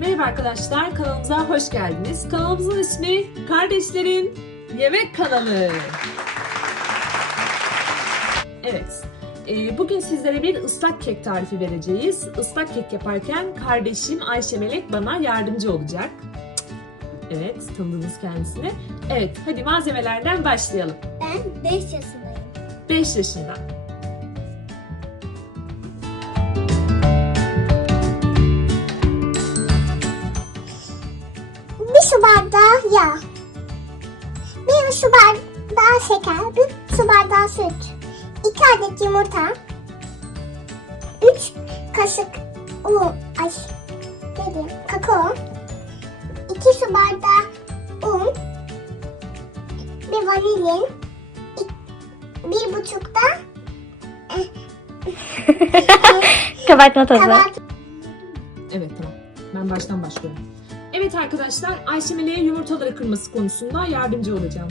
Merhaba arkadaşlar, kanalımıza hoş geldiniz. Kanalımızın ismi Kardeşlerin Yemek Kanalı. Evet, e, bugün sizlere bir ıslak kek tarifi vereceğiz. Islak kek yaparken kardeşim Ayşe Melek bana yardımcı olacak. Evet, tanıdınız kendisini. Evet, hadi malzemelerden başlayalım. Ben 5 yaşındayım. 5 yaşında. Yağ. Bir su bardağı şeker. Bir su bardağı süt. 2 adet yumurta. 3 kaşık un. Ay ne diyeyim? Kakao. 2 su bardağı un. Bir vanilin. Bir buçuk da Kabartma tozu. kabart Evet tamam. Ben baştan başlıyorum. Evet arkadaşlar Ayşe Melek'e yumurtaları kırması konusunda yardımcı olacağım.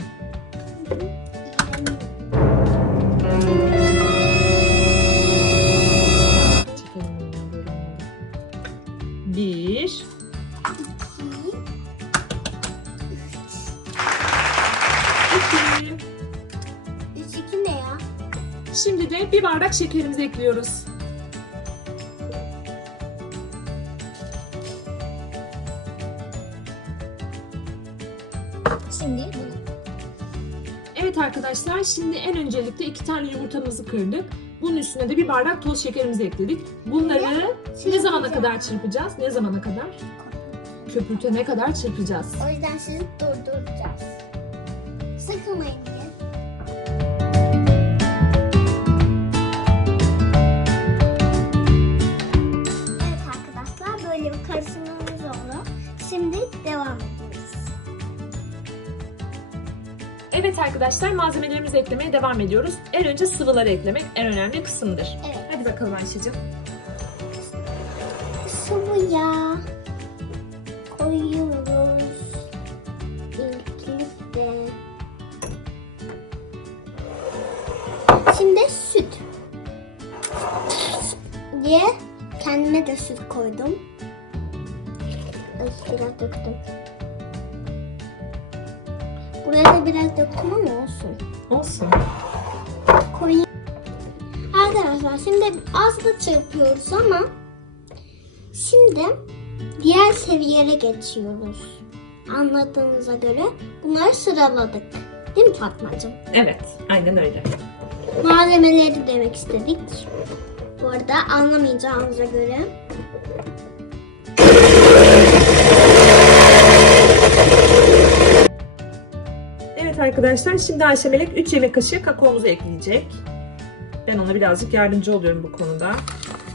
Bir. iki. 3 2 ne ya? Şimdi de bir bardak şekerimizi ekliyoruz. Evet arkadaşlar şimdi en öncelikle iki tane yumurtamızı kırdık. Bunun üstüne de bir bardak toz şekerimizi ekledik. Bunları ne zamana kadar çırpacağız? Ne zamana kadar? Köpürtene kadar çırpacağız. O yüzden sizi durduracağız. Sıkılmayın Evet arkadaşlar malzemelerimizi eklemeye devam ediyoruz. En önce sıvıları eklemek en önemli kısımdır. Evet. Hadi bakalım Ayşe'cim. Sıvı yağ koyuyoruz. İlklikle. Şimdi süt. Diye kendime de süt koydum. Biraz döktüm. Buraya da biraz döktüm ama olsun. Olsun. Koyayım. Arkadaşlar şimdi az da çırpıyoruz ama Şimdi diğer seviyeye geçiyoruz. Anladığınıza göre bunları sıraladık. Değil mi Fatmacığım? Evet aynen öyle. Malzemeleri demek istedik. Bu arada anlamayacağınıza göre. Arkadaşlar şimdi Ayşe Melek 3 yemek kaşığı kakaomuzu ekleyecek. Ben ona birazcık yardımcı oluyorum bu konuda.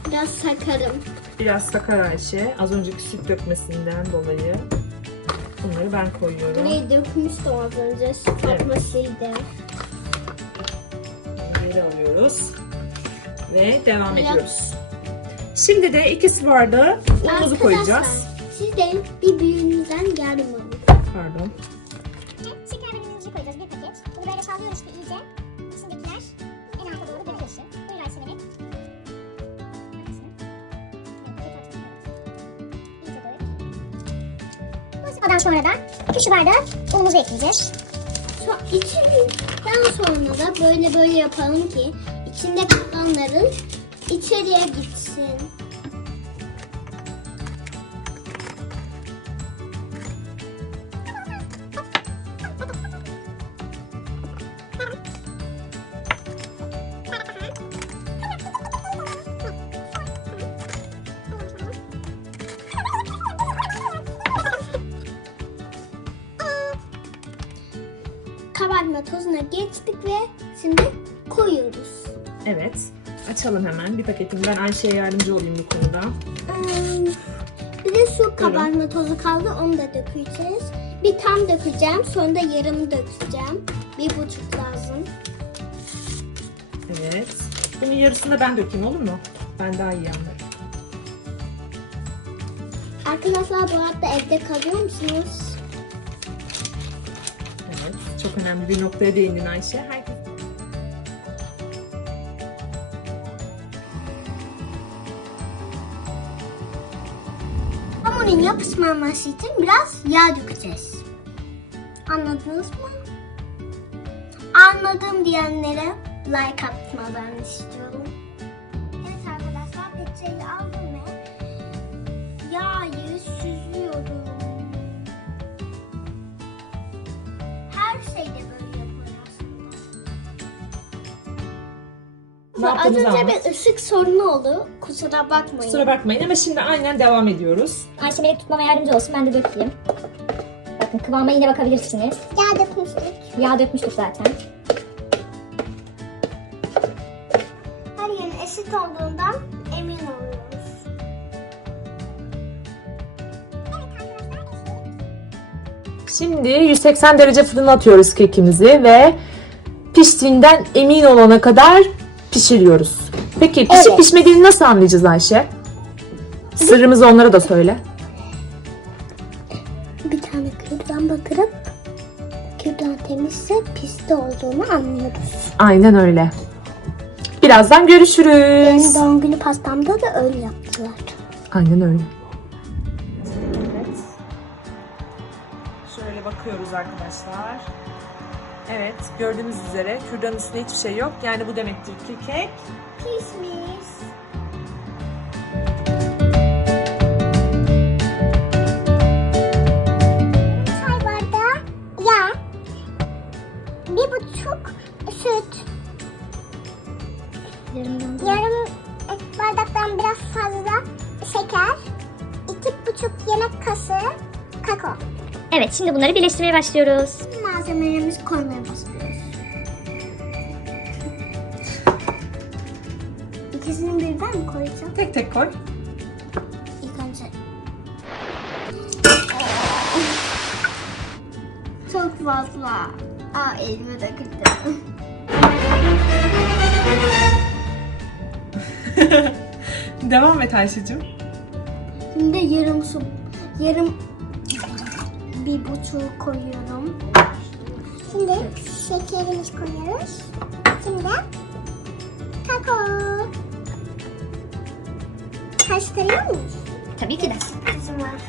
Biraz sakarım. Biraz sakar Ayşe. Az önceki süt dökmesinden dolayı. Bunları ben koyuyorum. Burayı dökmüştüm az önce. Süt atmasıydı. Geri alıyoruz. Ve devam Biraz- ediyoruz. Şimdi de 2 su bardağı unumuzu koyacağız. Siz de bir büyüğünüzden yardım alın. Pardon. Şeker ve vanilyaları koyacağız bir paket. Bunu böyle sallıyoruz işte iyice. İçindekiler en alta doğru dökülsün. Buyur Ayşe Melek. Ondan sonra da 2 su bardağı unumuzu ekleyeceğiz. So- İçinden sonra da böyle böyle yapalım ki içinde kalanların içeriye gitsin. Geçtik ve şimdi koyuyoruz. Evet. Açalım hemen. Bir paketimi ben Ayşe'ye yardımcı olayım bu konuda. Hmm, Bir de su kabartma tozu kaldı onu da dökeceğiz. Bir tam dökeceğim sonra da yarım dökeceğim. Bir buçuk lazım. Evet. Bunun yarısını da ben dökeyim olur mu? Ben daha iyi anlarım. Arkadaşlar bu arada evde kalıyor musunuz? Çok önemli bir noktaya değindin Ayşe. Herkes Hamurun yapışmaması için biraz yağ dökeceğiz. Anladınız mı? Anladım diyenlere like atmalarını istiyorum. Ne Az yaptığımızı önce anlat. bir ışık sorunu oldu. Kusura bakmayın. Kusura bakmayın ama şimdi aynen devam ediyoruz. Ayşe Melek tutmama yardımcı olsun ben de dökeyim. Bakın kıvama yine bakabilirsiniz. Yağ dökmüştük. Yağ dökmüştük zaten. Her yerin eşit olduğundan emin oluyoruz. Şimdi 180 derece fırına atıyoruz kekimizi ve piştiğinden emin olana kadar pişiriyoruz. Peki pişip Evet. pişmediğini nasıl anlayacağız Ayşe? Sırrımızı onlara da söyle. Bir tane kürdan batırıp kürdan temizse piste olduğunu anlıyoruz. Aynen öyle. Birazdan görüşürüz. Benim doğum günü pastamda da öyle yaptılar. Aynen öyle. Evet. Şöyle bakıyoruz arkadaşlar. Evet, gördüğünüz üzere kürdanın üstünde hiçbir şey yok. Yani bu demektir ki kek Pişmiş. Çay bardağı yağ, bir buçuk süt, yarım bardaktan biraz fazla şeker, iki buçuk yemek kaşığı kakao. Evet şimdi bunları birleştirmeye başlıyoruz. Malzemelerimizi koymaya başlıyoruz. İkisini birden mi koyacağım? tek tek koy. İlk önce... Çok fazla. Aa elime döküldü. Devam et Ayşe'cim. Şimdi yarım su, yarım bir buçuğu koyuyorum. Şimdi şekerimizi koyuyoruz. Şimdi kakao. Karıştırıyor muyuz? Tabii ki de. Kızım var.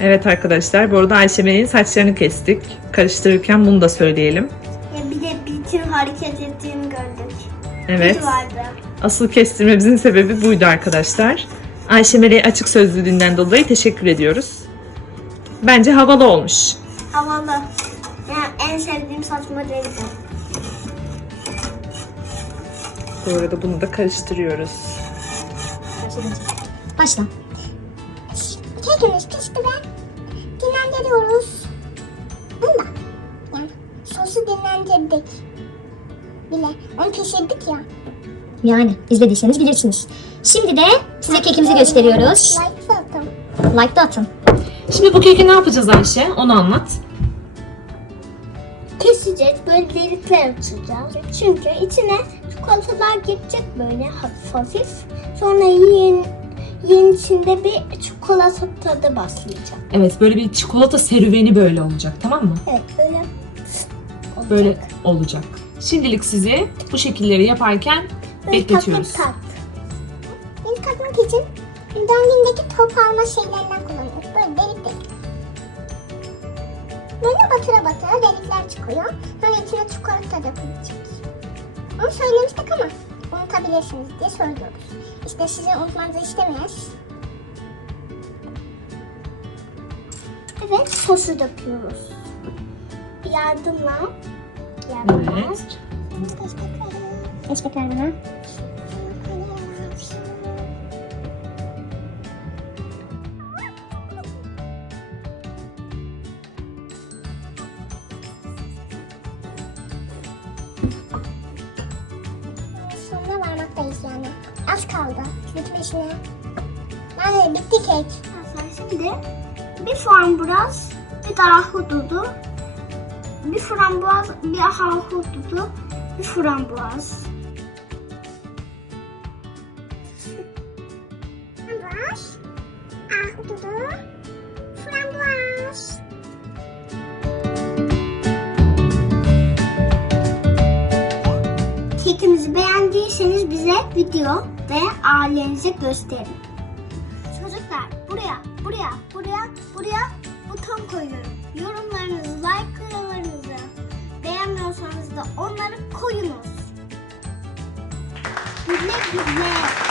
Evet arkadaşlar, bu arada Ayşe Melek'in saçlarını kestik. Karıştırırken bunu da söyleyelim. Ya bir de bütün hareket ettiğini gördük. Evet. Vardı. Asıl kestirmemizin sebebi buydu arkadaşlar. Ayşe Melek'e açık sözlülüğünden dolayı teşekkür ediyoruz. Bence havalı olmuş. Havalı. Yani en sevdiğim saçma renk o. Bu arada bunu da karıştırıyoruz. Başla. Kekimiz pişti ve dinlendiriyoruz. Bunda. Yani sosu dinlendirdik. Bile. Onu pişirdik ya. Yani izlediyseniz bilirsiniz. Şimdi de size kekimizi gösteriyoruz. Like zaten. Like da atın. Şimdi bu keki ne yapacağız Ayşe? Onu anlat. Böyle delikler açacağız. Çünkü içine çikolatalar girecek böyle hafif hafif. Sonra yiyin, yiyin içinde bir çikolata tadı başlayacak. Evet, böyle bir çikolata serüveni böyle olacak, tamam mı? Evet böyle olacak. Böyle olacak. Şimdilik sizi bu şekilleri yaparken Böyle bekletiyoruz. tatlı tat. Biz katmak için doğum günündeki top alma şeylerinden kullanıyoruz. Böyle delik delik. Böyle batıra batıra delikler çıkıyor. İçine çikolata dökülecek. Onu söylemiştik ama unutabilirsiniz diye söylüyoruz. İşte sizin unutmanızı istemeyiz. Evet sosu döküyoruz. Yardımla. Yardımla. Evet. Geç bakalım buna. Sonuna kaldı. Bitmesine. Yani bitti kek. Şimdi bir frambuaz, bir daha hududu, bir frambuaz, bir ahududu, bir frambuaz. Frambuaz, ahududu, frambuaz. Kekimizi beğendiyseniz bize video ve ailenize gösterin. Çocuklar buraya buraya, buraya, buraya, buton koyuyorum. Yorumlarınızı, like'larınızı beğenmiyorsanız da onları koyunuz. Güle güle.